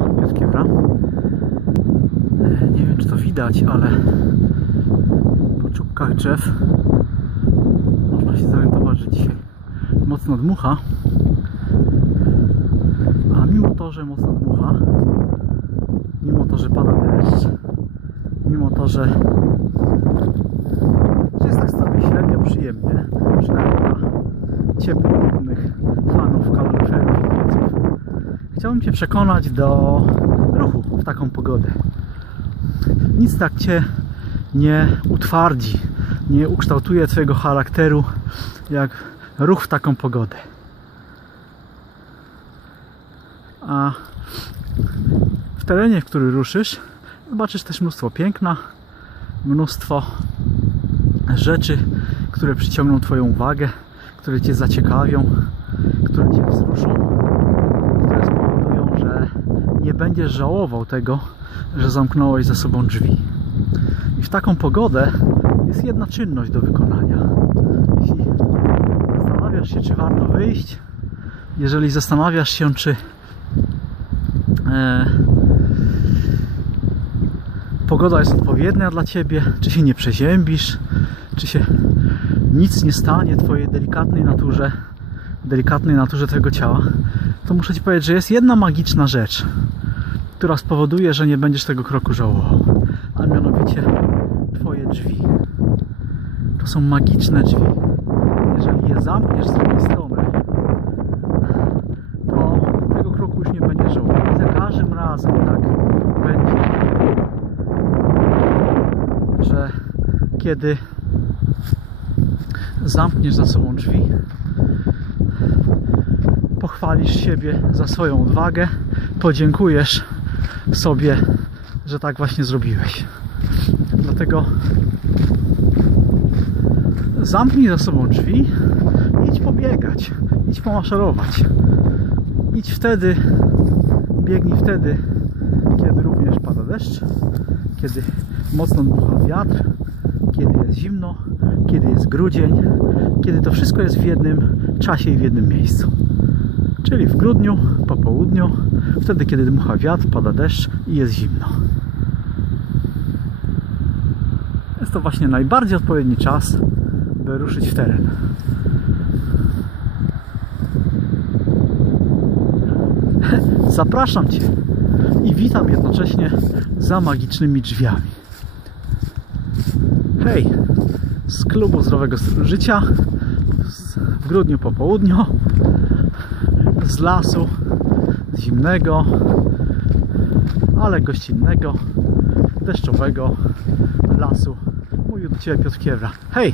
Piotrkiewra. E, Nie wiem czy to widać, ale po czubkach drzew można się zorientować, że dzisiaj mocno dmucha. A mimo to, że mocno dmucha, mimo to, że pada deszcz, mimo to, że, jest tak sobie średnio przyjemnie, przynajmniej dla ciepłych fanów kaloryferów i wieców, chciałbym Cię przekonać do ruchu w taką pogodę. Nic tak Cię nie utwardzi, nie ukształtuje Twojego charakteru jak ruch w taką pogodę. A w terenie, w który ruszysz, zobaczysz też mnóstwo piękna, mnóstwo rzeczy, które przyciągną Twoją uwagę, które Cię zaciekawią, które Cię wzruszą, które spowodują, że nie będziesz żałował tego, że zamknąłeś za sobą drzwi. I w taką pogodę jest jedna czynność do wykonania. Jeśli zastanawiasz się, czy warto wyjść, jeżeli zastanawiasz się, czy e, pogoda jest odpowiednia dla Ciebie, czy się nie przeziębisz, czy się nic nie stanie Twojej delikatnej naturze, delikatnej naturze Twojego ciała, to muszę Ci powiedzieć, że jest jedna magiczna rzecz, która spowoduje, że nie będziesz tego kroku żałował, a mianowicie Twoje drzwi. To są magiczne drzwi. Jeżeli je zamkniesz z drugiej strony, to tego kroku już nie będziesz żałował. Za każdym razem tak będzie, że kiedy zamkniesz za sobą drzwi, pochwalisz siebie za swoją odwagę, podziękujesz sobie, że tak właśnie zrobiłeś. Dlatego zamknij za sobą drzwi, idź pobiegać, idź pomaszerować. Idź wtedy, biegnij wtedy, kiedy również pada deszcz, kiedy mocno dmucha wiatr, kiedy jest zimno, kiedy jest grudzień, kiedy to wszystko jest w jednym czasie i w jednym miejscu. Czyli w grudniu, po południu, wtedy kiedy dmucha wiatr, pada deszcz i jest zimno. Jest to właśnie najbardziej odpowiedni czas, by ruszyć w teren. Zapraszam Cię i witam jednocześnie za magicznymi drzwiami. Hej, z klubu Zdrowego Stylu Życia w grudniu po południu z lasu zimnego, ale gościnnego, deszczowego lasu. Mówił do Ciebie Piotr Kiewra. Hej!